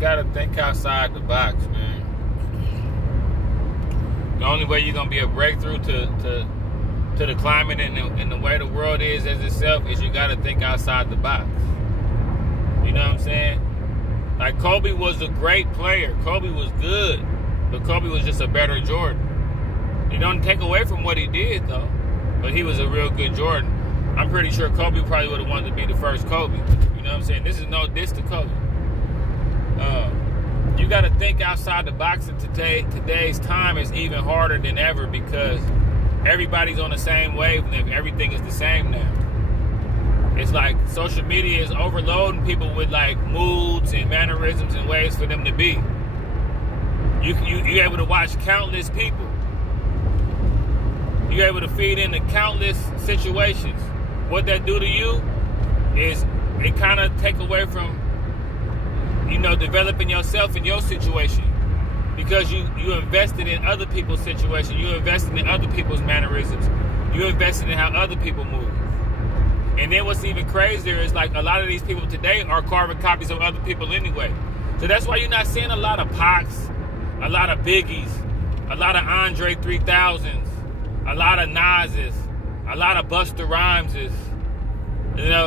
gotta think outside the box, man. The only way you're gonna be a breakthrough to the climate and the way the world is as itself is you gotta think outside the box. You know what I'm saying? Like Kobe was a great player. Kobe was good, but Kobe was just a better Jordan. You don't take away from what he did though, but he was a real good Jordan. I'm pretty sure Kobe probably would have wanted to be the first Kobe. You know what I'm saying? This is no diss to Kobe. You got to think outside the box, and today's time is even harder than ever because everybody's on the same wavelength. Everything is the same now. It's like social media is overloading people with like moods and mannerisms and ways for them to be. You're able to watch countless people. You're able to feed into countless situations. What that do to you is it kind of take away from, developing yourself in your situation. Because you invested in other people's situation. You invested in other people's mannerisms. You invested in how other people move. And then what's even crazier is like a lot of these people today are carbon copies of other people anyway. So that's why you're not seeing a lot of Pacs, a lot of Biggies, a lot of Andre 3000s, a lot of Nas's, a lot of Busta Rhymeses.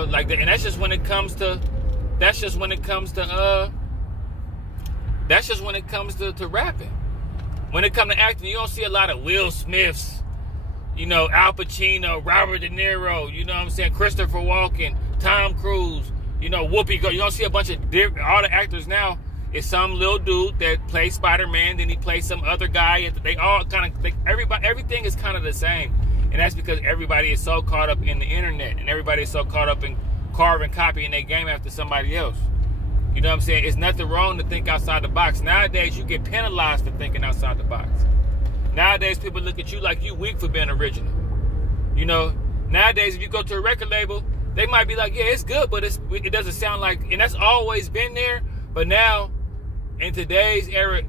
Like that. And that's just when it comes to rapping. When it comes to acting, you don't see a lot of Will Smiths, Al Pacino, Robert De Niro, you know what I'm saying, Christopher Walken, Tom Cruise, Whoopi Goldberg. You don't see a bunch of all the actors now. It's some little dude that plays Spider-Man, then he plays some other guy. They all everything is kind of the same. And that's because everybody is so caught up in the internet and everybody is so caught up in carving, copying their game after somebody else. You know what I'm saying? It's nothing wrong to think outside the box. Nowadays, you get penalized for thinking outside the box. Nowadays, people look at you like you weak for being original. Nowadays, if you go to a record label, they might be like, yeah, it's good, but it doesn't sound like, and that's always been there. But now, in today's era,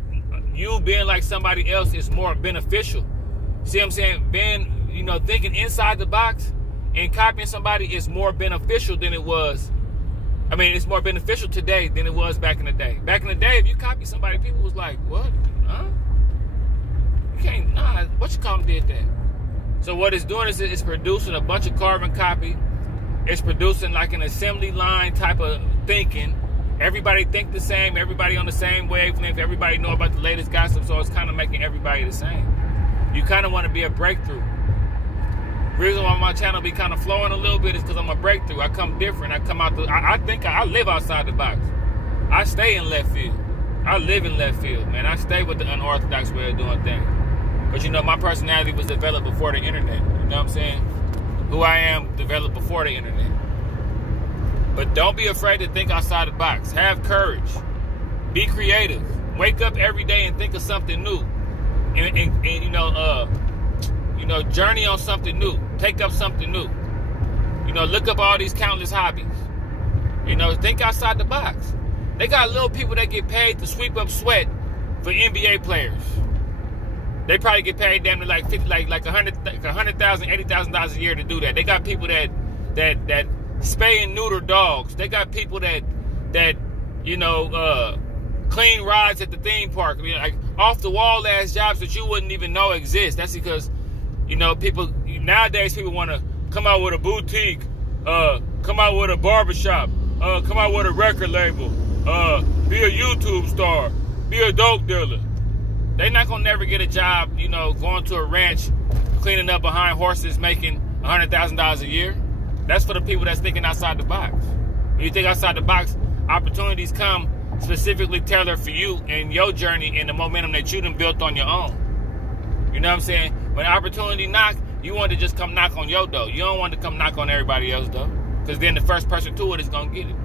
you being like somebody else is more beneficial. See what I'm saying? Thinking inside the box and copying somebody is more beneficial than it was. I mean, it's more beneficial today than it was back in the day. Back in the day, if you copy somebody, people was like, what? Huh? You can't, what you call them did that? So what it's doing is it's producing a bunch of carbon copy. It's producing like an assembly line type of thinking. Everybody think the same. Everybody on the same wavelength. Everybody know about the latest gossip. So it's kind of making everybody the same. You kind of want to be a breakthrough. The reason why my channel be kind of flowing a little bit is because I'm a breakthrough. I come different. I come out. I think I live outside the box. I stay in left field. I live in left field, man. I stay with the unorthodox way of doing things. But my personality was developed before the internet. You know what I'm saying? Who I am developed before the internet. But don't be afraid to think outside the box. Have courage. Be creative. Wake up every day and think of something new. And journey on something new. Take up something new. Look up all these countless hobbies. Think outside the box. They got little people that get paid to sweep up sweat for NBA players. They probably get paid damn near like $100,000, $80,000 a year to do that. They got people that spay and neuter dogs. They got people that clean rides at the theme park. Like off the wall ass jobs that you wouldn't even know exist. That's because people nowadays want to come out with a boutique, come out with a barbershop, come out with a record label, be a YouTube star, be a dope dealer. They're not gonna never get a job, going to a ranch, cleaning up behind horses, making $100,000 a year. That's for the people that's thinking outside the box. When you think outside the box, opportunities come specifically tailored for you and your journey and the momentum that you done built on your own. You know what I'm saying? When opportunity knock, you want to just come knock on your door. You don't want to come knock on everybody else's door. Because then the first person to it is going to get it.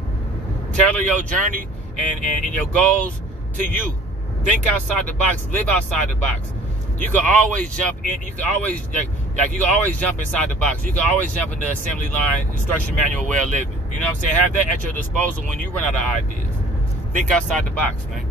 Tailor your journey and your goals to you. Think outside the box. Live outside the box. You can always jump in. You can always you can always jump inside the box. You can always jump in the assembly line, instruction manual way of living. You know what I'm saying? Have that at your disposal when you run out of ideas. Think outside the box, man.